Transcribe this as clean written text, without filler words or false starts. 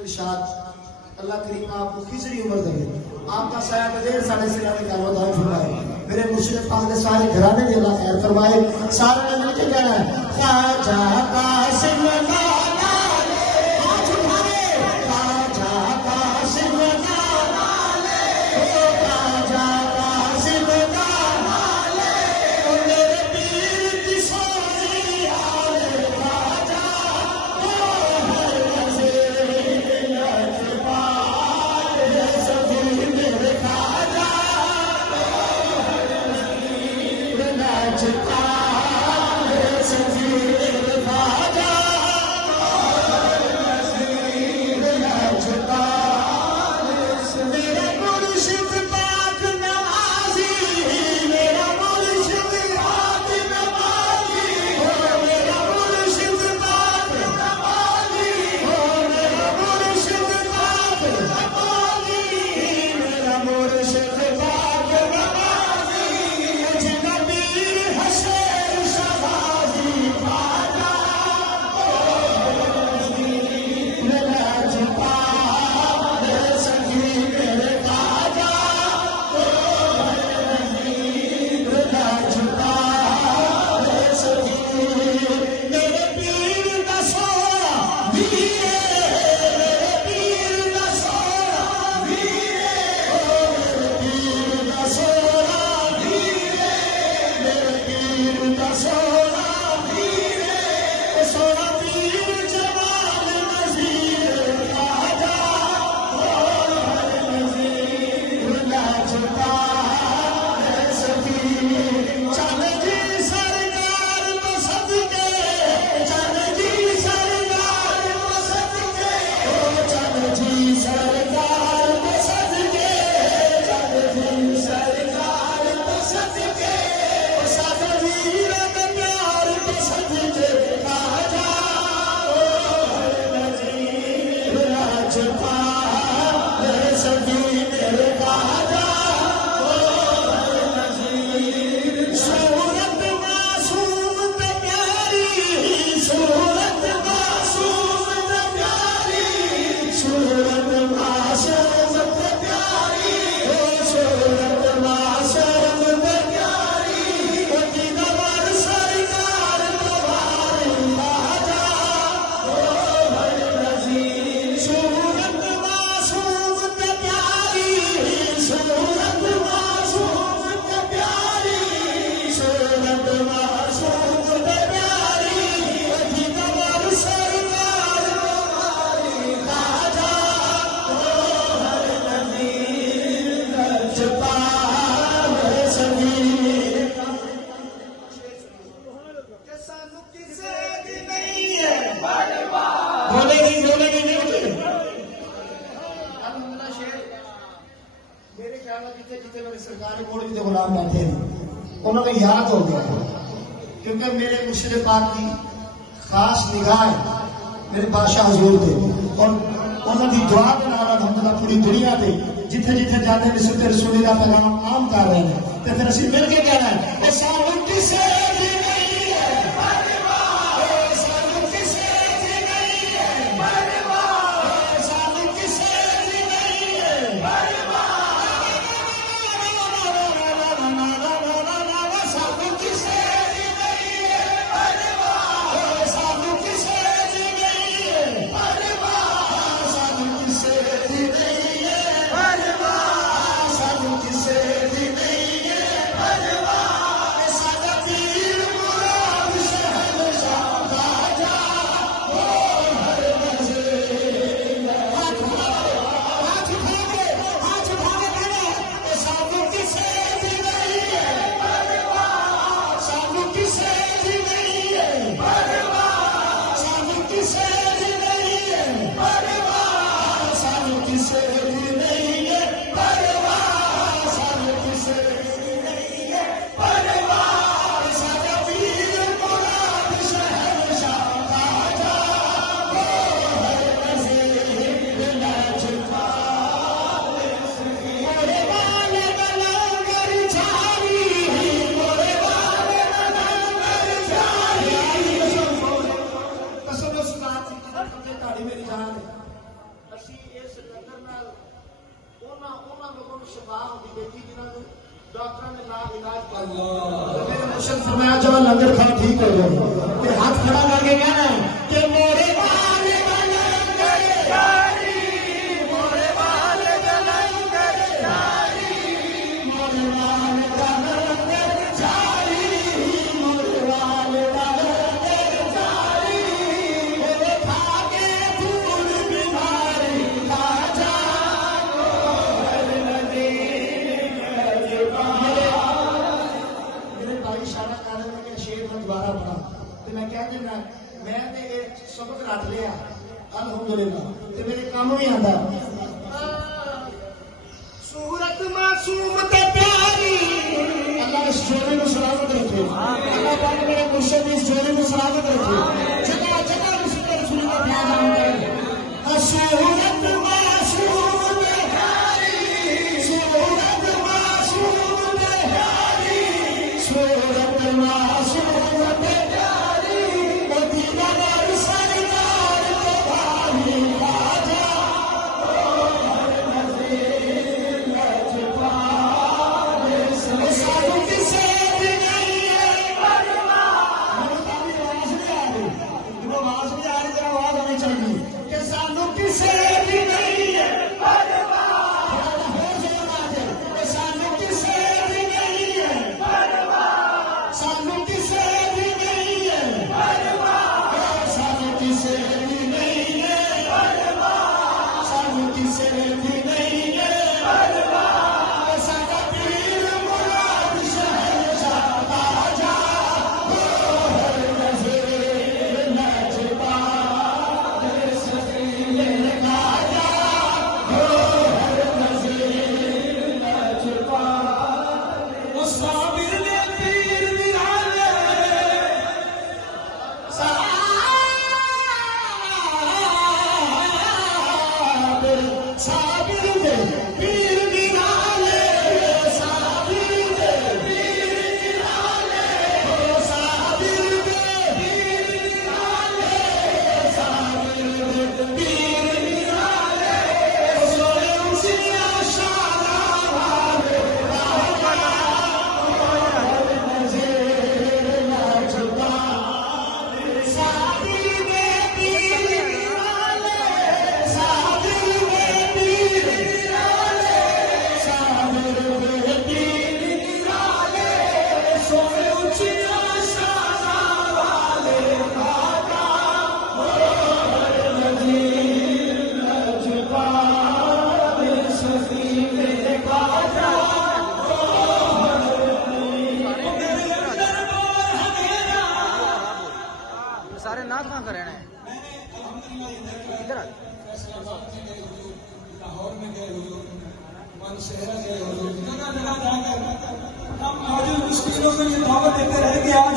इरशाद अल्लाह करीम आपको खिचड़ी उम्र दे, आपका साया बदेर साढ़े सिरा में क्या दान फरमाए। मेरे मुर्शिद पाक ने सारे घराने में अल्लाह खैर फरमाए। सारे ने मिलकर कहना है ख्वाजा कासिम लाला ले, हाथ उठाए ख्वाजा कासिम लाला ले, ओ ख्वाजा कासिम लाला ले, ओ मेरे पीर की सोनी आले ख्वाजा ओ है नज़ीर लजपाल सभी मेरे ख्वाजा उन्होंने याद हो गया क्योंकि मेरे मुर्शिद पाक की खास निगाह मेरे बादशाह हजूर थे और उन्होंने दुआ के नाल अल्हम्दुलिल्लाह पूरी दुनिया पे जिथे जिथे जाते हैं सुते रसूली का पैगाम आम कर रहे हैं। तो फिर असं मिल के कहना है सानू किसे भी नहीं है परवाह, सानू किसे भी नहीं है परवाह, सानू किसे भी नहीं है परवाह। Saga शफा होती देखी जिन्होंने डॉक्टर ने ना इलाज कर मेरे मुर्शिद फरमाया जब लंगर खा ठीक हो गए फिर हाथ खड़ा करके कहना है कि मोरे वाले का लंगर जारी मोरे वाले का लंगर जारी मोरे वाले का लंगर जारी मोरे वाले का लंगर जारी मेरे खाके फूल बीमारी का जानो हर नदी मेरे भाई इशारा कर रहे हैं कि शेर में दोबारा पढ़ा तो मैं कह देना मैंने एक सबक रख लिया अल्हम्दुलिल्लाह तो मेरे काम भी आंदा सूरत मासूम ते प्यारी अल्लाह इस जोड़े को सलामत रखे अल्लाह पाक मेरे मुर्शिद इस जोड़े को सलामत रखे जगह जगह मुझसे रसूल का प्यार आए सूरत मासूम ते प्यारी सूरत मासूम ते प्यारी सूरत मासूम ते प्यारी मदीना वाली सरकार के भाई खाजा हर नज़ीर लजपाले साधु किसे भी नहीं है परवाह आवाज नहीं आ रही आवाज आनी चाहिए कि साधु किसे भी नहीं है परवाह साधु किसे भी नहीं है साधु किसे भी नहीं है साधु किसे भी नहीं है साधु किसे भी नहीं है साधा पीर मुराद शहंशाह बाजा हर नज़र लजपाल सकील खाजा हर नज़र लजपाल मुसाफिर ने पीर निराले साबिर दे पीर निराले साबिर दे पीर निराले साबिर दे पीर निराले साबिर दे पीर निराले सोए उसी आशारा वाले हर नज़र लजपाल साबिर दे पीर निराले साबिर दे पीर निराले साबिर दे पीर निराले सोए उसी आशारा वाले खाजा हर नज़ीर लजपाल सकील खाजा सारे नाथ कहाँ करे हैं इधर आ। लाहौर में गए हुजूर, शहर गए हुजूर, जगह जगह जाकर हम मौजूद मुश्किलों को ये दावत देते रहे कि आज